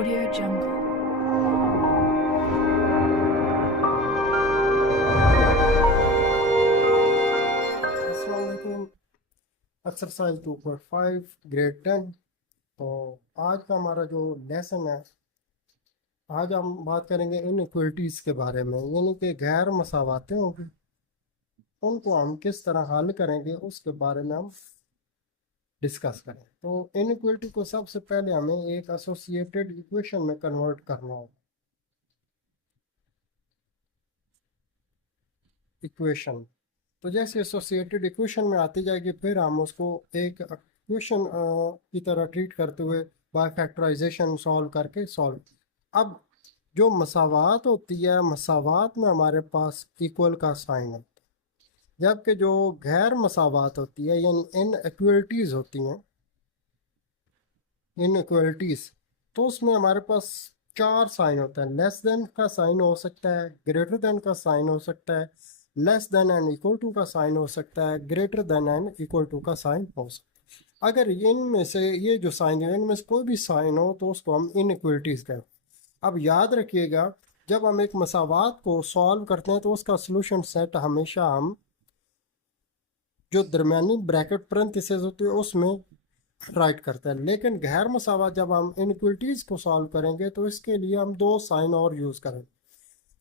Audio Jungle. अस्सलामुअलैकुम। Exercise 2.5 grade 10। तो आज का हमारा जो लेसन है, आज हम बात करेंगे इनइक्वलिटीज़ के बारे में, यानी कि गैर मसावातें होंगी, उनको हम किस तरह हल करेंगे उसके बारे में हम डिस्कस करें। तो इनइक्वलिटी को सबसे पहले हमें एक एसोसिएटेड इक्वेशन में कन्वर्ट करना होगा। इक्वेशन तो जैसे एसोसिएटेड इक्वेशन में आती जाएगी, फिर हम उसको एक इक्वेशन की तरह ट्रीट करते हुए बाय फैक्टराइजेशन सॉल्व करके सॉल्व। अब जो मसावात होती है, मसावात में हमारे पास इक्वल का साइन है, जबकि जो गैर मसावात होती है यानी इनइक्वलिटीज़ होती हैं, इनइक्वलिटीज़, तो उसमें हमारे पास चार साइन होता है। लेस देन का साइन हो सकता है, ग्रेटर देन का साइन हो सकता है, less than and equal to का साइन हो सकता है, greater than and equal to का साइन हो सकता है। अगर इनमें से ये जो साइन है, इनमें से कोई भी साइन हो तो उसको हम इनइक्वलिटीज़ कहते हैं। अब याद रखिएगा, जब हम एक मसावात को सॉल्व करते हैं तो उसका सोल्यूशन सेट हमेशा हम जो दरमियानी ब्रैकेट पेरेंथेसिस होती है उसमें राइट करते हैं। लेकिन गैर मसावत जब हम इनइक्वलिटीज़ को सॉल्व करेंगे तो इसके लिए हम दो साइन और यूज़ करेंगे।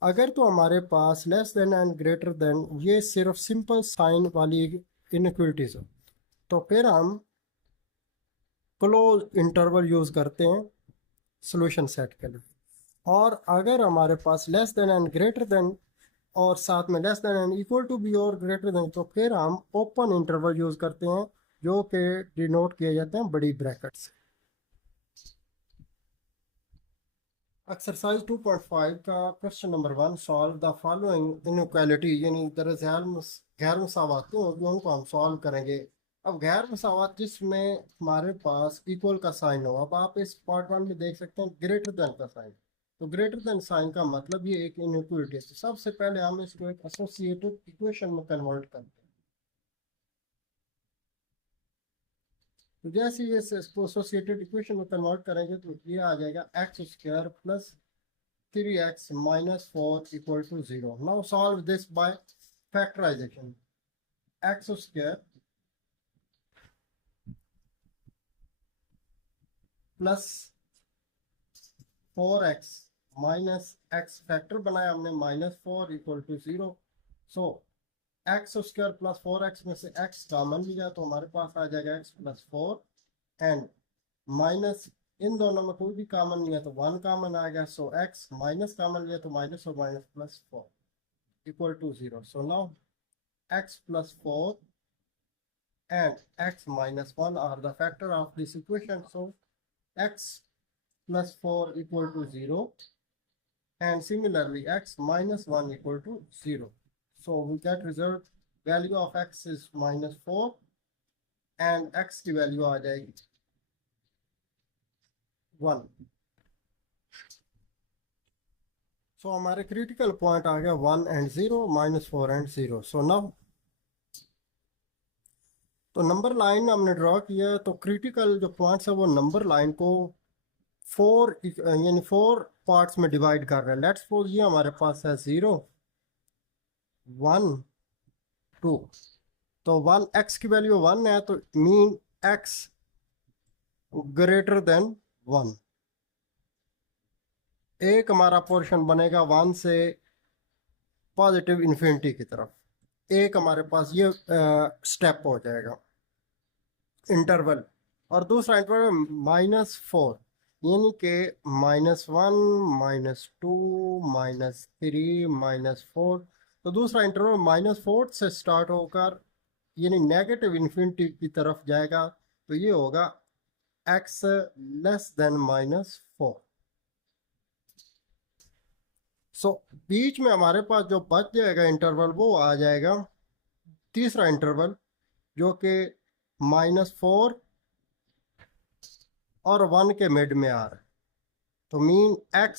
अगर तो हमारे पास less than and greater than ये सिर्फ सिंपल साइन वाली इनइक्वलिटीज़ हो, तो फिर हम क्लोज इंटरवल यूज़ करते हैं सोल्यूशन सेट के लिए। और अगर हमारे पास less than and greater than और साथ में less than and equal to b और ग्रेटर देन, तो फिर हम ओपन इंटरवल यूज़ करते हैं, जो कि डिनोट किए जाते हैं बड़ी ब्रैकेट से। एक्सरसाइज 2.5 का question number 1, solve the following inequality, यानी दरअसल गैर मसावातें होगी, उनको हम सॉल्व करेंगे। अब गैर मसावात जिसमें हमारे पास इक्वल का साइन हो, अब आप इस पार्ट 1 में देख सकते हैं ग्रेटर देन का साइन। तो ग्रेटर देन साइन का मतलब ये एक इनइक्वलिटी है। तो सबसे पहले हम इसको एक एसोसिएटेड इक्वेशन में कन्वर्ट करते हैं। तो जैसे ये इसको एसोसिएटेड इक्वेशन में कन्वर्ट करेंगे तो ये आ जाएगा x square plus 3x minus 4 equal to 0. Now solve this by factorization. X square plus 4x minus x factor बनाया हमने -4 equal to 0. So x square plus 4x में से x कॉमन लिया तो हमारे पास आ जाएगा x plus 4 and माइनस, इन दोनों में कोई भी कॉमन नहीं है तो 1 कॉमन आ गया। सो x माइनस कॉमन लिया तो माइनस और minus plus 4 equal to 0. So now x plus 4 and x minus 1 are the factor of this equation. So x plus 4 equal to 0 and similarly x minus 1 equal to 0. So we get result, value of x is -4 and x की value आ जाएगी 1. So हमारे critical point आ गया 1 and 0, -4 and 0. So now तो number line हमने draw किया, तो critical जो points है वो नंबर लाइन को 4 यानी 4 पार्ट्स में डिवाइड कर रहे हैं। लेट्स सपोज ये हमारे पास है 0 1 2। तो 1 x की वैल्यू 1 है तो मीन x ग्रेटर देन 1। एक हमारा पोर्शन बनेगा 1 से पॉजिटिव इन्फिनिटी की तरफ, एक हमारे पास ये स्टेप हो जाएगा इंटरवल, और दूसरा इंटरवल -4, यानी कि -1 -2 -3 -4। तो दूसरा इंटरवल -4 से स्टार्ट होकर यानी नेगेटिव इन्फिनिटी की तरफ जाएगा, तो ये होगा x लेस देन -4। सो बीच में हमारे पास जो बच जाएगा इंटरवल वो आ जाएगा तीसरा इंटरवल, जो कि -4 और 1 के मिड में आ रहा है। तो मीन x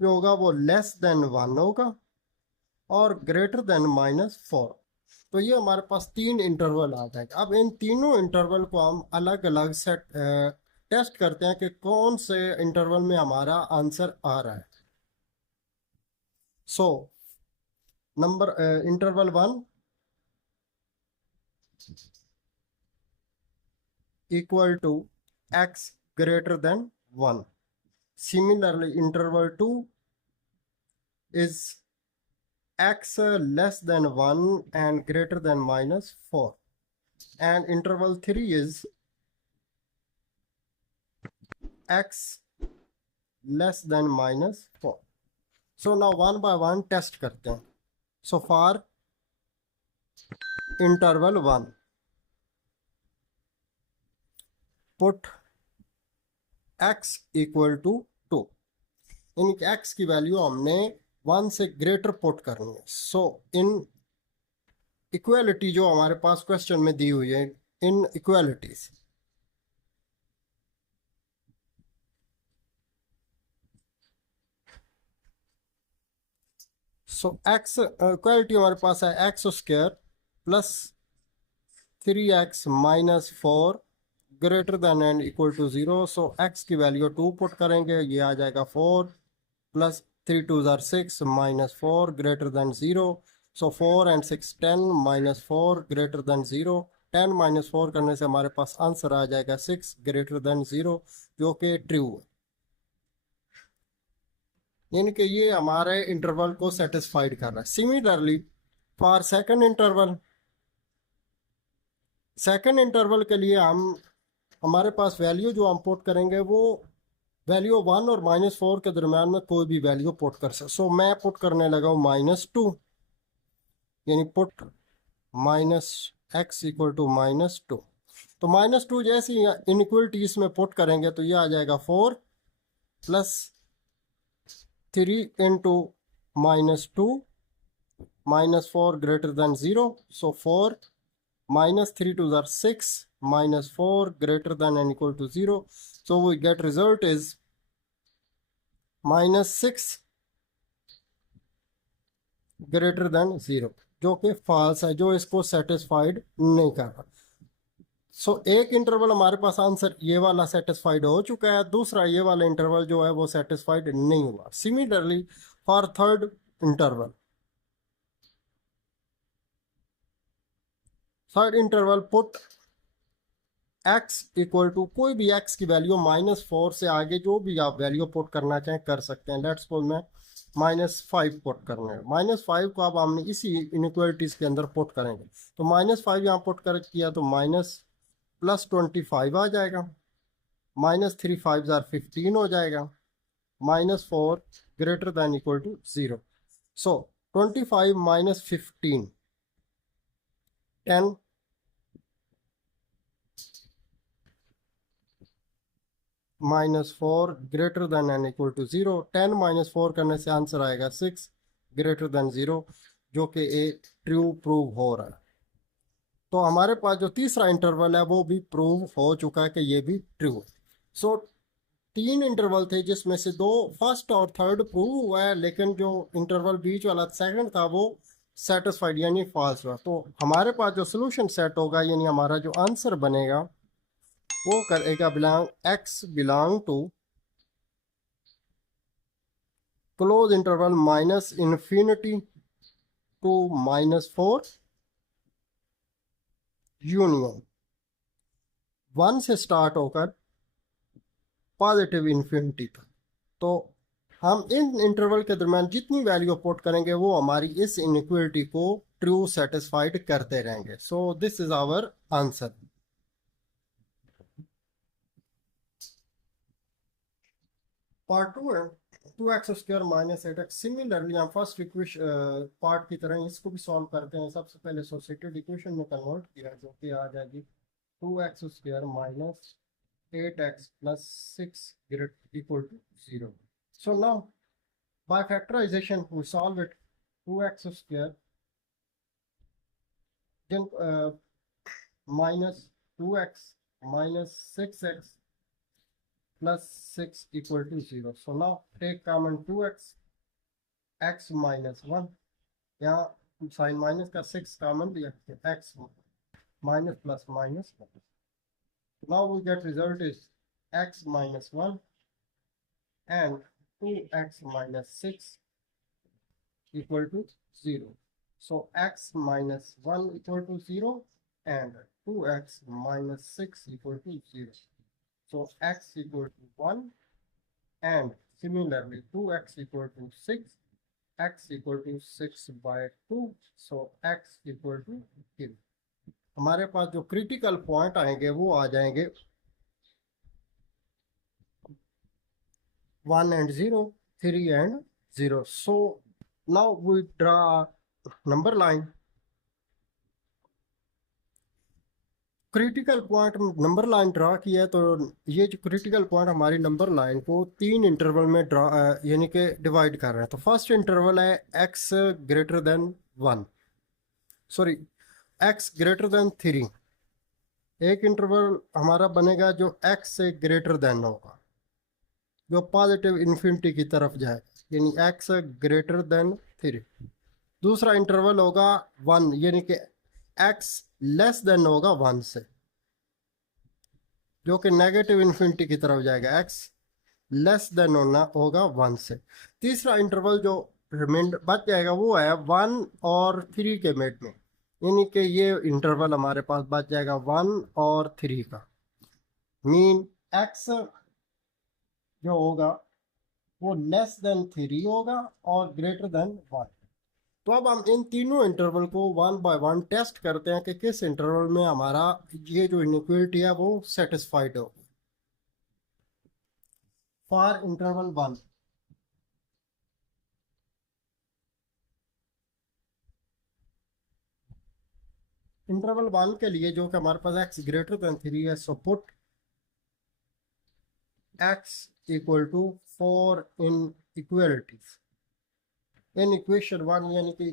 जो होगा वो लेस देन 1 होगा और ग्रेटर देन -4। तो ये हमारे पास 3 इंटरवल आ जाएगा। अब इन तीनों इंटरवल को हम अलग अलग सेट टेस्ट करते हैं कि कौन से इंटरवल में हमारा आंसर आ रहा है। So number interval 1 equal to x greater than 1. Similarly, interval 2 is x less than 1 and greater than minus 4. And interval 3 is x less than minus 4. So now one by one test करते हैं. So for interval 1, put x equal to 2. यानी कि x की value हमने 1 से greater put करनी है। सो इन equality जो हमारे पास क्वेश्चन में दी हुई है, inequalities, so x equality हमारे पास है x square plus 3x minus 4 greater than and equal to 0। So x की वैल्यू 2 पुट करेंगे, ये आ जाएगा 4 प्लस 3 2 ज़ार 6 minus 4 greater than 0। So 4 and 6 10 minus 4 greater than 0। 10 minus 4 करने से हमारे पास आंसर आ जाएगा 6 ग्रेटर देन 0, जो कि ट्रू है। यानी कि ये हमारे इंटरवल को सेटिस्फाइड कर रहा है। सिमिलरली फॉर सेकंड इंटरवल के लिए हमारे पास वैल्यू जो हम पुट करेंगे वो वैल्यू 1 और -4 के दरम्यान में कोई भी वैल्यू पुट कर सकते। सो मैं पुट करने लगा हूँ -2, यानी put minus x equal to -2। तो -2 जैसे इनइक्वलिटीज में पुट करेंगे तो ये आ जाएगा 4 plus 3 into -2 -4 greater than 0। So 4 minus 3 2 are 6 minus 4 greater than and equal to 0. So we get result is -6 greater than 0, जो कि false है, जो इसको satisfied नहीं कर रहा। सो एक इंटरवल हमारे पास आंसर ये वाला सेटिस्फाइड हो चुका है, दूसरा ये वाला इंटरवल जो है वो सेटिस्फाइड नहीं हुआ। Similarly for third interval put x equal to कोई भी x की वैल्यू -4 से आगे जो भी आप वैल्यू पुट करना चाहें कर सकते हैं। लेट्स सपोज मैं -5 पुट करना है। -5 को अब हमने इसी इनइक्वालिटीज के अंदर पुट करेंगे, तो -5 यहाँ पुट कर किया तो +25 आ जाएगा, -3 5 ज़ार 15 हो जाएगा, -4 greater than equal to 0। So 25 minus 15 10 -4 greater than and equal to 0। 10 -4 करने से आंसर आएगा 6 ग्रेटर देन 0, जो कि ए ट्रू प्रूव हो रहा है। तो हमारे पास जो तीसरा इंटरवल है वो भी प्रूव हो चुका है कि ये भी ट्रू है। सो 3 इंटरवल थे जिसमें से 2 फर्स्ट और थर्ड प्रूव हुआ है, लेकिन जो इंटरवल बीच वाला सेकंड था वो सेटिस्फाइड यानी फॉल्स हुआ। तो हमारे पास जो सोल्यूशन सेट होगा यानी हमारा जो आंसर बनेगा वो करेगा x belong to close interval -∞ to -4 union 1 से स्टार्ट होकर पॉजिटिव इन्फिनिटी तक। तो हम इन इंटरवल के दरम्यान जितनी वैल्यू पुट करेंगे वो हमारी इस इनइक्वालिटी को ट्रू सेटिस्फाइड करते रहेंगे। So this is our answer. Part 2 है 2x² -8x। सिमिलरली हम फर्स्ट इक्वेशन पार्ट की तरह इसको भी सॉल्व करते हैं। सबसे पहले एसोसिएटेड इक्वेशन में कन्वर्ट किया, जो कि आ जाएगी 2x² -8x + 6 equal to 0. So now by factorization we solve it. 2x² then -2x -6x plus 6 equal to 0. So now take common 2x, x -1, यहाँ साइन माइनस का 6 कॉमन लिया, x minus plus minus. Now we get result is x minus 1 and 2x minus 6 equal to 0. So x minus 1 equal to 0 and 2x minus 6 equal to 0. So x equal to 1 and similarly 2x equal to 6, x equal to 6 by 2. So x equal to 0. हमारे पास जो critical point आएंगे वो आ जाएंगे 1 and 0, 3 and 0. So now we draw a number line. Critical point number line draw किया है, तो ये जो क्रिटिकल पॉइंट हमारी नंबर लाइन को 3 इंटरवल में ड्रा यानी कि डिवाइड कर रहे हैं। तो फर्स्ट इंटरवल है x greater than 1, sorry x greater than 3। एक इंटरवल हमारा बनेगा जो x से ग्रेटर देन होगा, जो पॉजिटिव इन्फिनिटी की तरफ जाएगा, यानी x ग्रेटर देन 3। दूसरा इंटरवल होगा 1, यानी कि x लेस देन होगा 1 से, जो कि नेगेटिव इन्फिनिटी की तरफ जाएगा, x लेस देन होगा 1 से। तीसरा इंटरवल जो रिमाइंडर बच जाएगा वो है 1 और 3 के मिड में, यानी कि ये इंटरवल हमारे पास बच जाएगा 1 और 3 का। मीन x जो होगा वो लेस देन 3 होगा और ग्रेटर देन 1। तो अब हम इन तीनों इंटरवल को 1 बाय 1 टेस्ट करते हैं कि किस इंटरवल में हमारा ये जो इनइक्वालिटी है वो सेटिस्फाइड हो। फॉर इंटरवल 1, इंटरवल 1 के लिए जो कि हमारे पास x ग्रेटर देन 3 है, so put x equal to 4 inequalities in equation 1, यानी कि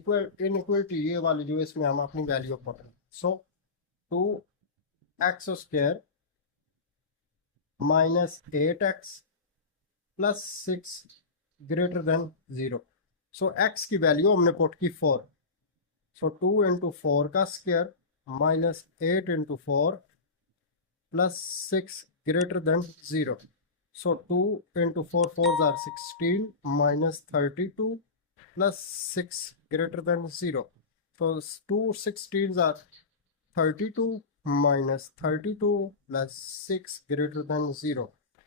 इनइक्वालिटी ये वाली जो इसमें हम अपनी वैल्यू पढ़ रहे हैं। So 2x square minus 8x plus 6 greater than 0। So x की वैल्यू हमने पुट की 4। सो 2 इंटू 4 का square minus 8 into 4 plus 6 greater than 0। So 2 into 4 4 are 16 minus 32 plus 6 greater than 0. So 2 16s are 32 minus 32 plus 6 greater than 0.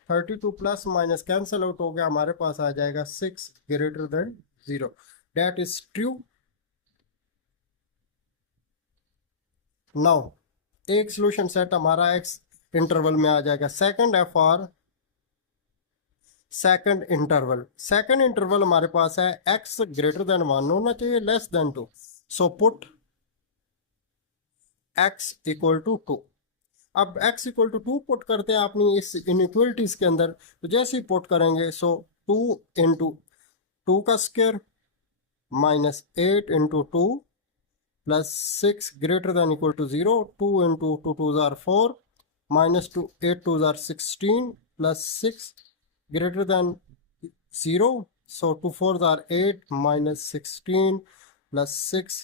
32 plus minus cancel out हो गया, हमारे पास आ जाएगा 6 greater than 0. That is true. Now एक solution set हमारा x interval में आ जाएगा। सेकंड है फॉर सेकंड इंटरवल हमारे पास है x ग्रेटर देन 1 होना चाहिए, less than 2। So put x equal to 2। अब x इक्वल टू 2 पुट करते हैं अपनी इस इनइक्वालिटीज के अंदर। तो जैसे ही पुट करेंगे, सो 2 इंटू 2 का square minus 8 into 2 plus 6 greater than equal to 0। 2 into 2 2 are 4 minus 2 8 2 are 16 plus 6 greater than 0. So 2 4s are 8 minus 16 plus 6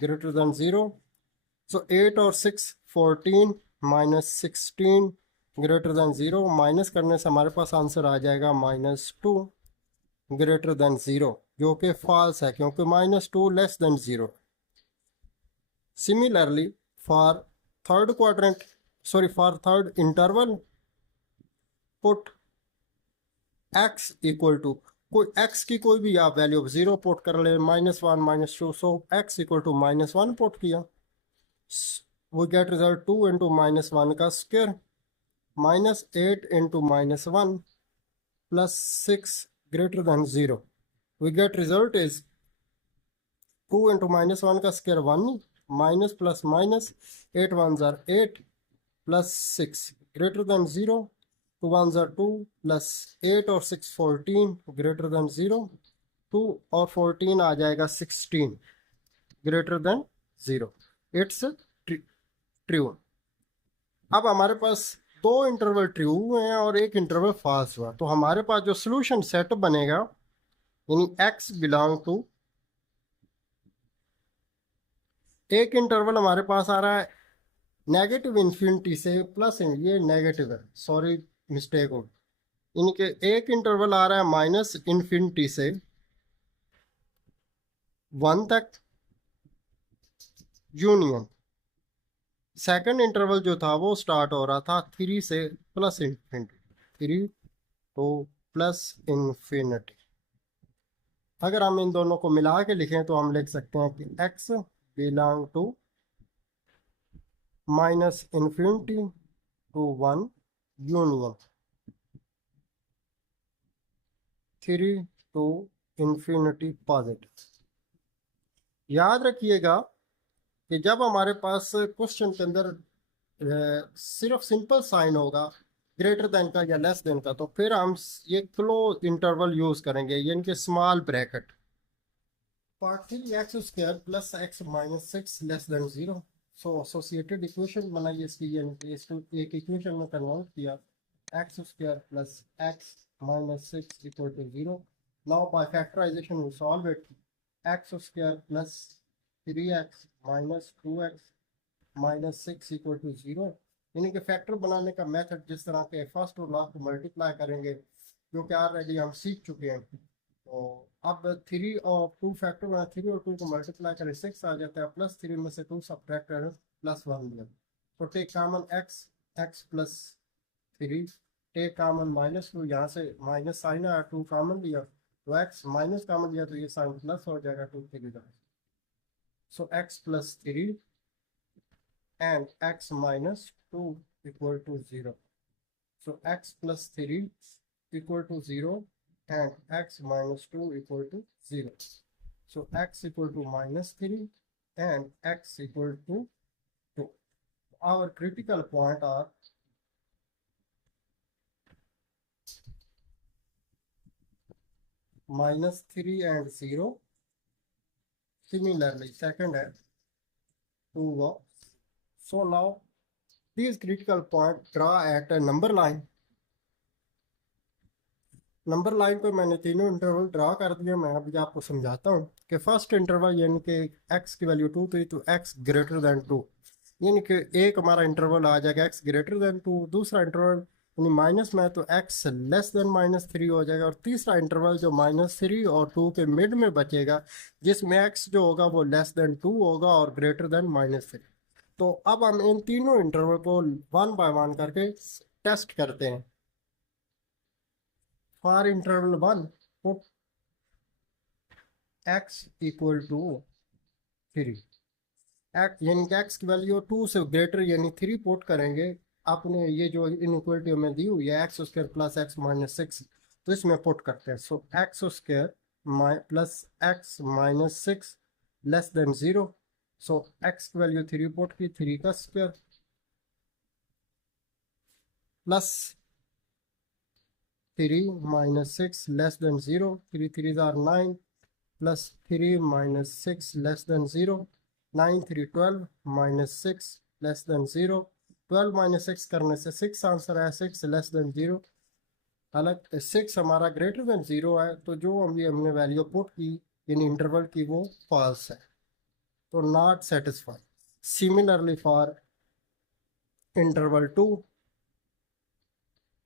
greater than 0. So 8 और 6 14 minus 16 greater than 0। माइनस करने से हमारे पास आंसर आ जाएगा -2 greater than 0, जो कि false है क्योंकि -2 less than 0। Similarly for third interval put x equal to कोई x की कोई भी आप वैल्यू 0 पुट कर ले, -1 -2। So x equal to -1 put किया, वो गेट रिजल्ट 2 इंटू -1 का square minus 8 into -1 plus 6 greater than 0। We get result is 2 into -1 का square 1 minus plus minus 8 1s are 8 plus 6 greater than 0। 2 1s are 2 plus 8 और 6 14 greater than 0। 2 और 14 आ जाएगा 16 greater than 0। It's true. अब हमारे पास दो interval true हुए हैं और एक इंटरवल फॉल्स हुआ, तो हमारे पास जो सोल्यूशन सेट बनेगा, यानी x बिलोंग टू, एक इंटरवल हमारे पास आ रहा है नेगेटिव इन्फिनिटी से प्लस, ये नेगेटिव है, सॉरी मिस्टेक हो। इनके एक इंटरवल आ रहा है माइनस इन्फिनिटी से 1 तक यूनियन। सेकंड इंटरवल जो था वो स्टार्ट हो रहा था 3 से plus infinity, 3 two plus infinity. अगर हम इन दोनों को मिला के लिखें तो हम लिख सकते हैं कि x belong to minus infinity to 1 union 3 to infinity positive. याद रखिएगा कि जब हमारे पास क्वेश्चन के अंदर सिर्फ सिंपल साइन होगा ग्रेटर देन का या लेस देन का, तो फिर हम ये क्लोज इंटरवल यूज करेंगे, यानी कि small bracket. Part 3 x square plus x minus 6 less than 0। So associated equation बनाइए इसकी, यानी कि इसको एक इक्वेशन में कन्वर्ट किया, x square plus x minus 6 equal to 0। Now by factorisation we solve it. X square plus 3x minus 2x minus 6 equal to 0। यानी कि फैक्टर बनाने का मेथड जिस तरह के फर्स्ट और लास्ट को मल्टीप्लाई करेंगे, जो कि ऑलरेडी हम सीख चुके हैं। तो अब 3 और 2 फैक्टर बना, 3 और 2 को मल्टीप्लाई करें 6 आ जाता है, प्लस 3 में से 2 सब्ट्रैक्ट करें प्लस 1 मिले। तो take common x, x plus 3, take common minus 2, यहाँ से माइनस साइन आया, 2 कॉमन लिया तो x माइनस कॉमन लिया तो ये साइन प्लस हो जाएगा 2 3 का। सो x plus 3 and x minus 2 equal to 0. So x plus 3 equal to 0 and x minus 2 equal to 0. So x equal to minus 3 and x equal to 2. Our critical point are minus 3 and 0. Similarly, second and 2. So now these critical points draw at a number line. Number line पे मैंने तीनों interval draw कर दिया। मैं अभी आपको समझाता हूँ कि फर्स्ट इंटरवल यानी कि x की वैल्यू 2 थी तो x ग्रेटर देन 2, यानी कि एक हमारा इंटरवल आ जाएगा x ग्रेटर देन 2। दूसरा इंटरवल यानी माइनस में तो x लेस देन माइनस 3 हो जाएगा। और तीसरा इंटरवल जो माइनस 3 और 2 के मिड में बचेगा, जिसमें x जो होगा वो लेस देन 2 होगा और ग्रेटर देन माइनस 3। तो अब हम इन तीनों इंटरवल को 1 बाय 1 करके टेस्ट करते हैं। For interval 1 put x equal to 3, यानी कि x की वैल्यू 2 से ग्रेटर यानी 3 पुट करेंगे। आपने ये जो इनइक्वालिटी में दी हुई है x square plus x minus 6, तो इसमें पुट करते हैं। So x square plus x minus 6 less than 0। So x की वैल्यू 3 पुट की, 3 का square plus 3 minus 6 less than 0, 3 3 are 9 plus 3 minus 6 less than 0, 9 3 12 minus 6 less than 0, 12 minus 6 करने से 6 answer है, 6 लेस देन 0। हालांकि 6 हमारा ग्रेटर देन 0 है, तो जो हमने वैल्यू पुट की इन इंटरवल की वो फॉल्स है, तो not satisfied. Similarly for interval 2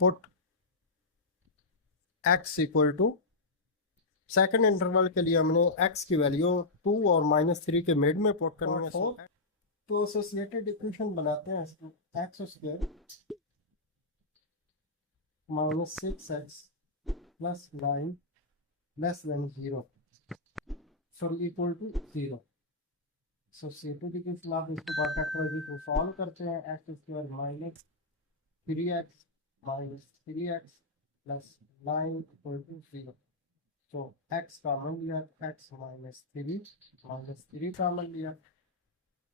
put x equal to, second interval के लिए हमने x की वैल्यू 2 और माइनस 3 के मिड में पुट करनी है। तो एसोसिएटेड इक्वेशन बनाते हैं इसको, x square minus 6x plus 9 less than 0 sorry equal to 0। Associated equation आप इसको बाय फैक्टराइजेशन सॉल्व करते हैं। X square minus 3x minus 3x plus 9 equal to 0। तो x कॉमन लिया, x माइनस 3 कॉमन लिया,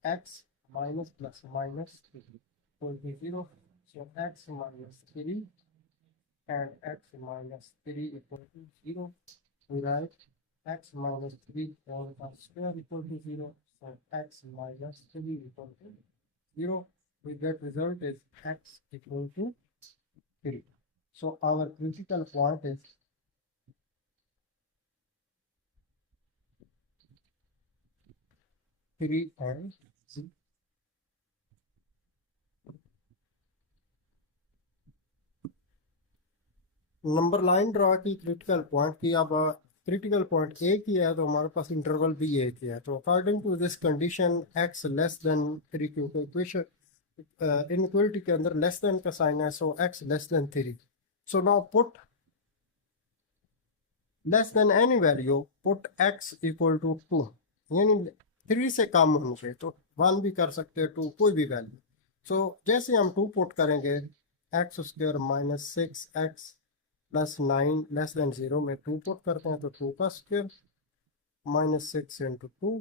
x minus plus minus equal to 0. So x minus 3 and x minus 3 equal to 0. We write x minus 3 whole square equal to 0. So x minus 3 equal to 0. We get result is x equal to 3. So our critical point is 3 and 0. Number line draw की critical point की। अब critical point एक ही है तो हमारे पास interval भी एक ही है। तो according to this condition x less than 3, क्योंकि इक्वेशन इनइक्वालिटी के अंदर लेस देन का साइन है, so x less than 3। So now put less than any value, put x equal to 2, यानी 3 से कम होनी चाहिए। तो 1 भी कर सकते हैं, 2 कोई भी वैल्यू। सो जैसे हम 2 पुट करेंगे, x square minus 6x plus 9 less than 0 में 2 पुट करते हैं तो 2 का square minus 6 into 2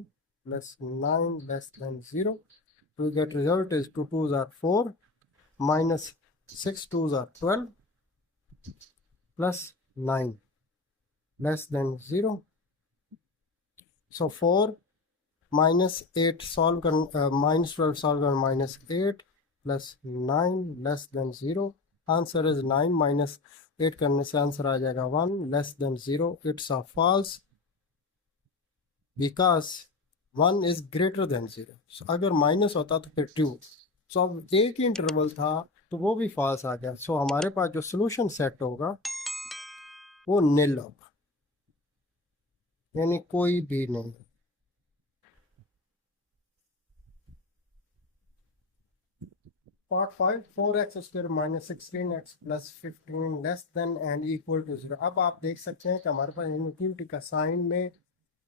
plus 9 less than 0, to get result is 2 2s are 4 minus 6 2s are 12 plus 9 less than 0. So 4 minus 8 solve कर minus 12 solve कर minus 8 plus 9 less than 0. Answer is 9 minus 8 करने से answer आ जाएगा 1 less than 0. It's a false because 1 is greater than 0. So अगर minus होता तो फिर 2। सो अब एक ही इंटरवल था तो वो भी फॉल्स आ गया। सो हमारे पास जो सोल्यूशन सेट होगा वो निल होगा, यानी कोई भी नहीं। Part 5, 4x square minus 16x plus 15 less than and equal to 0। अब आप देख सकते हैं कि हमारे पास इनइक्वालिटी का साइन में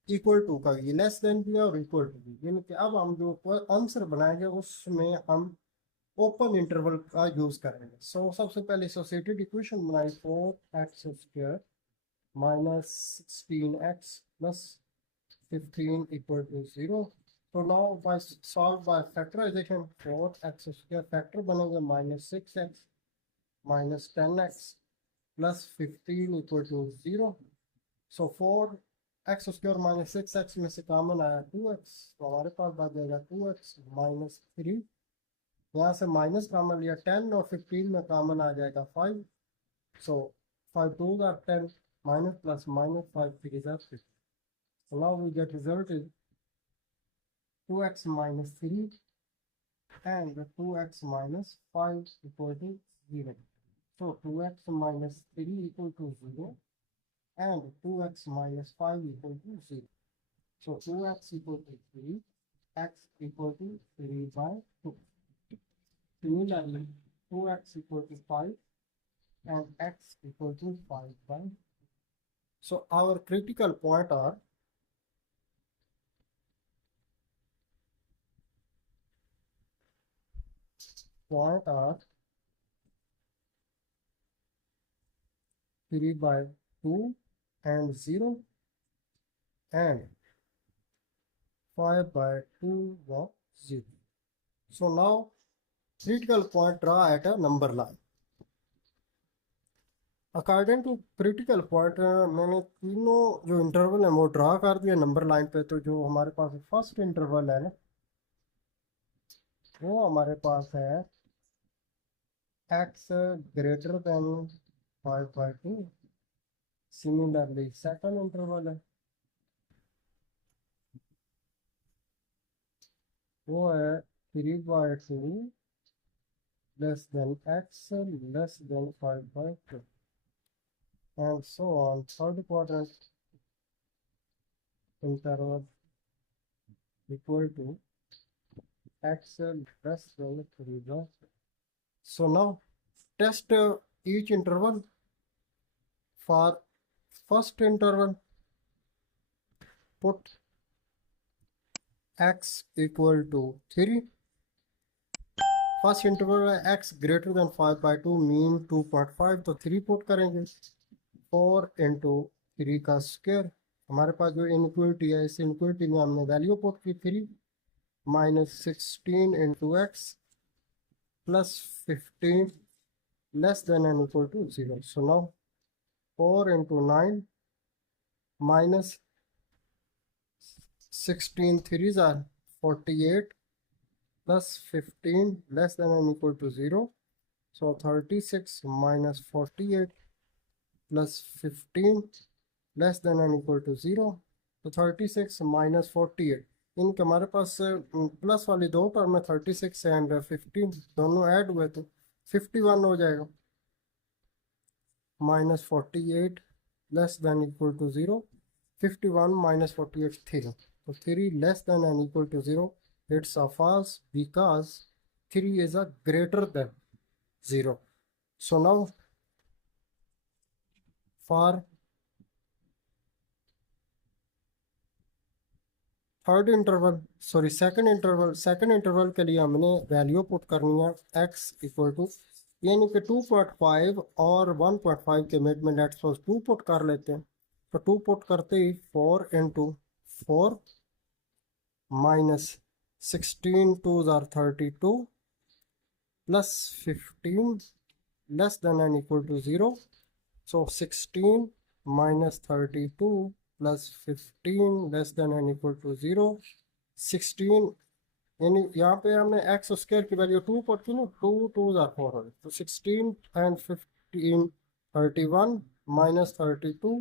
इक्वल टू का भी, लेस देन भी और इक्वल टू भी, यानी कि अब हम जो आंसर बनाएंगे उसमें हम ओपन इंटरवल का यूज करेंगे। सो सबसे पहले एसोसिएटेड इक्वेशन बनाई, 4x square minus 16x plus 15 equal to 0. So now by solve by factorization, 4x square factor बनेगा minus 6x minus 10x plus 15 equal to 0. So 4x square minus 6x में से common आया 2x, तो हमारे पास बच जाएगा 2x minus 3। यहाँ से माइनस कॉमन लिया, 10 और 15 में कॉमन आ जाएगा 5। So 5 2s are 10, minus plus minus 5 3s are 15. So now we get result is 2x minus 3 and 2x minus 5 equal to 0. So 2x minus 3 equal to 0 and 2x minus 5 equal to 0. So 2x equal to 3, x equal to 3 by 2. Similarly, 2x equal to 5 and x equal to 5 by 2. So our critical point are point are 3 by 2 and 0 and 5 by 2 of 0. So now critical point draw at a number line. According to critical point मैंने तीनों जो interval है वो draw कर दिया number line पे। तो जो हमारे पास फर्स्ट इंटरवल है ना, वो हमारे पास है x greater then 5 by 2। Similarly second interval है वो है 3 by 2 less than x less than 5 by 2, and so on. Third quadrant interval equal to x less than 3 by 2. So now test each interval. For first interval, put x equal to 3. First interval है x greater then 5 by 2, mean 2.5, तो 3 put करेंगे। 4 into 3 का square, हमारे पास जो inequality है इस inequality में हमने वैल्यू पुट की 3 minus 16 into x plus 15 less than and equal to 0। So now 4 into 9 minus 16 3s are 48 plus 15 less than and equal to 0. So 36 minus 48 plus 15 less than and equal to 0. तो 36 minus 48, इनके हमारे पास plus वाली दो term में 36 and 15 दोनों add हुए तो 51 हो जाएगा। minus 48 less than equal to 0. 51 minus 48 3. So 3 less than and equal to 0. It's a false because 3 is a greater than 0. So now for second interval के लिए हमने वैल्यू पुट करनी है x इक्वल टू, यानी कि 2.5 और 1.5 के मिड में लेट्स सपोज 2 पुट कर लेते हैं। तो 2 पुट करते ही 4 into 4 minus 16 2s are 32 plus 15 less than and equal to 0। So 16 minus 32 plus 15 less than and equal to 0। 16 यानी यहाँ पे हमने एक्स स्क्वायर की वैल्यू 2 पुट की ना, 2 2s आर 4 हो गए। तो 16 एंड 15 31 minus 32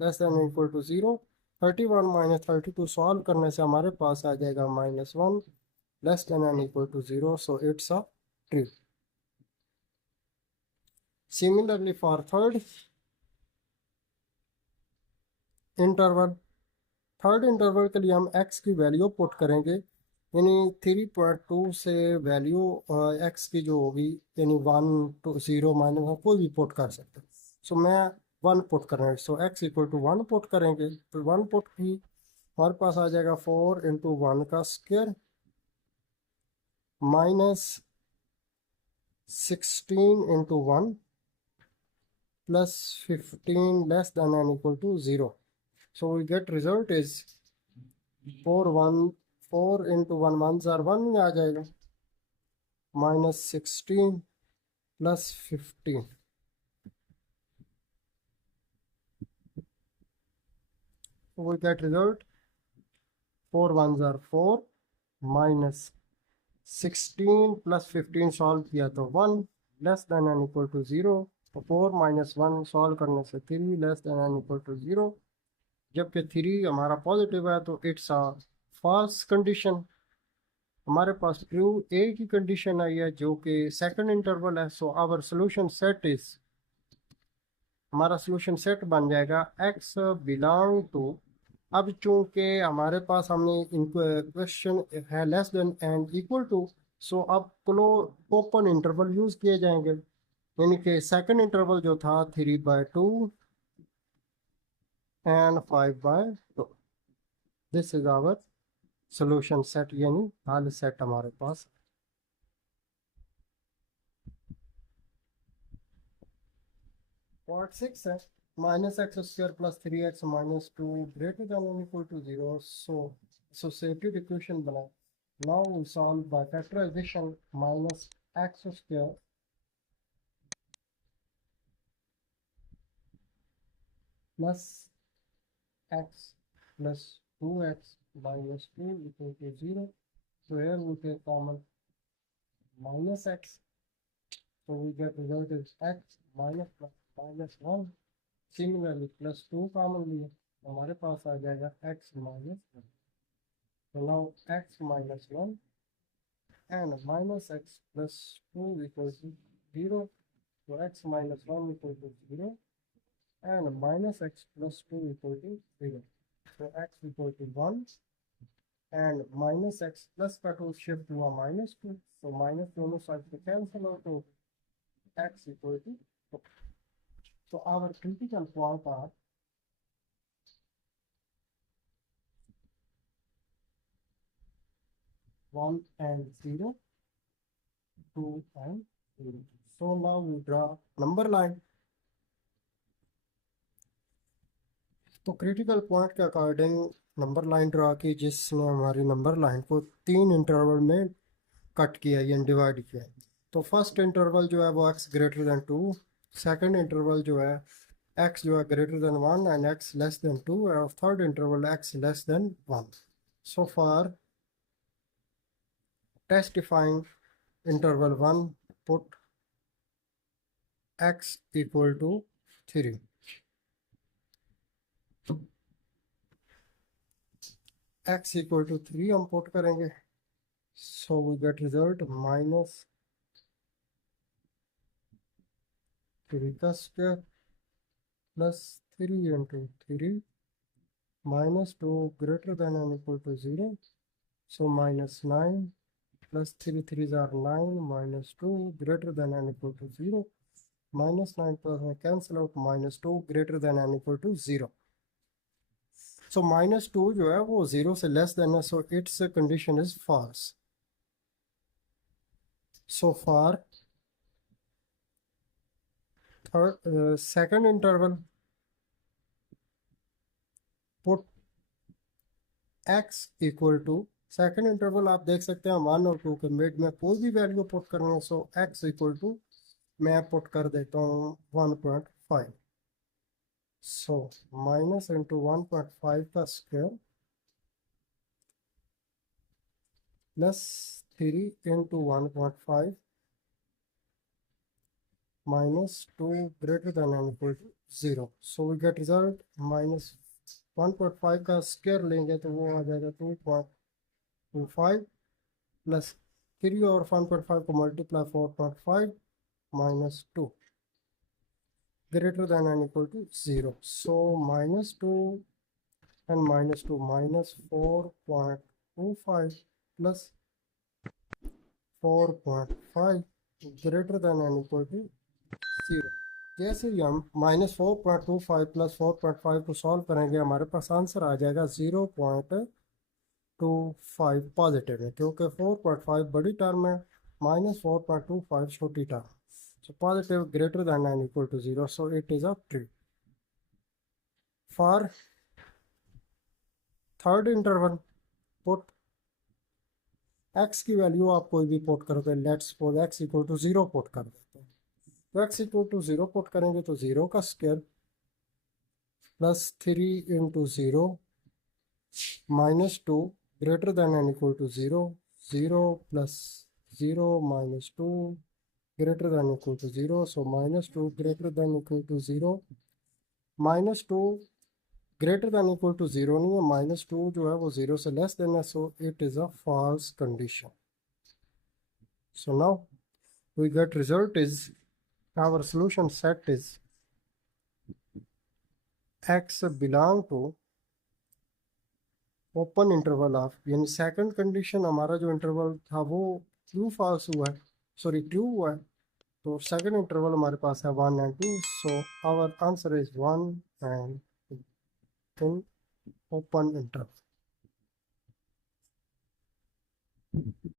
less than equal to 0। 31 minus 32 solve करने से हमारे पास आ जाएगा -1 less than and equal to 0। So it's a true. Similarly for third interval के लिए हम x की वैल्यू पुट करेंगे, यानी 3.2 से वैल्यू x की जो होगी यानी 1 to 0 माइनस कोई भी पुट कर सकते हैं। सो मैं 1 पुट कर रहा हूँ। सो x इक्वल टू 1 पुट करेंगे। तो 1 पुट की हमारे पास आ जाएगा 4 इंटू 1 का square minus 16 into 1 plus 15 less than and equal to 0। So we get result is 4 into 1 1s are 1 में आ जाएगा minus 16 plus 15। So we get result 4 1s are 4 minus 16 plus 15 solve किया तो 1 less than and equal to 0। तो 4 minus 1 solve करने से 3 less than and equal to 0। जबकि 3 हमारा positive है तो इट्स अ फॉल्स कंडीशन। हमारे पास ट्रू ए की कंडीशन आई है जो कि सेकंड इंटरवल है। So our solution set is, हमारा सोल्यूशन सेट बन जाएगा x बिलोंग टू। अब चूंकि हमारे पास हमने इनको क्वेश्चन है less than and equal to, so अब क्लो ओपन इंटरवल यूज किए जाएंगे, यानी कि सेकंड इंटरवल जो था 3/2 and 5/2। This is our solution set, यानी हल सेट हमारे पास। पार्ट 6 है minus x square plus 3x minus 2 greater than equal to 0। So associated equation बनाए। Now we solve by factorization minus x square plus x plus 2x minus 2 equal to 0. So here we take common minus x. So we get result is x minus plus minus 1. Similarly plus 2 common लिया तो हमारे पास आ जाएगा x minus 1. So now x minus 1 and minus x plus 2 equals to 0. So x minus 1 equal to 0 and minus x plus 2 equal to 0. So x equal to 1 and minus x plus का to shift हुआ -2। तो minus दोनों side पे cancel हो तो x equal to. तो our critical point are 1 and 0, 2 and 0। So now we draw number line। तो critical point के अकॉर्डिंग नंबर लाइन ड्रा की, जिसने हमारी नंबर लाइन को 3 इंटरवल में कट किया या डिवाइड किया। तो फर्स्ट इंटरवल जो है वो x greater than 2, second interval जो है x जो है greater than 1 and x less than 2, और third interval x less than 1। So for testifying interval 1 put x equal to 3। x equal to 3 हम पुट करेंगे। सो वी गेट रिजल्ट -3 का square plus 3 × 3 -2 greater than or equal to 0. So -9 plus 3 3s are 9 -2 greater than or equal to 0. -9 plus cancel out -2 greater than or equal to 0. So -2 जो है वो 0 से less than है, so its condition is false. So for second interval, put x equal to, second interval आप देख सकते हैं 1 और 2 के मिड में कोई भी वैल्यू पुट करनी है, सो x इक्वल टू मैं पुट कर देता हूँ 1.5. सो माइनस इंटू 1.5 का square plus 3 into 1.5 -2 greater than or equal to 0. So we get result minus 1.5 का स्क्वायर लेंगे तो वो आ जाएगा 2.25 प्लस 3 और 1.5 को multiply 4.5 -2 greater than or equal to 0. So -2 and -2 -4.25 plus 4.5 greater than or equal to 0. जैसे ही हम -4.25 प्लस 4.5 को सॉल्व करेंगे हमारे पास आंसर आ जाएगा 0.25 पॉजिटिव है, क्योंकि 4.5 बड़ी टर्म है, -4.25 छोटी term. So positive greater than or equal to 0, so it is a true. For third interval, put x की वैल्यू आप कोई भी पुट करोगे, let's suppose x equal to 0 put कर देते हैं, तो x इक्वल टू 0 पुट करेंगे तो 0 का square plus 3 into 0 -2 greater than or equal to 0. 0 plus 0 -2 greater than or equal to 0. So -2 greater than or equal to 0. -2 greater than or equal to 0 नहीं है, -2 जो है वो 0 से लेस देन है, so it is a false condition. So now we get result is, our solution set is x belong to open interval of, यानी second condition हमारा जो इंटरवल था वो ट्रू फॉल्स हुआ है, सॉरी ट्रू हुआ है, तो सेकंड इंटरवल हमारे पास है 1 and 2. So our answer is 1 and in open interval.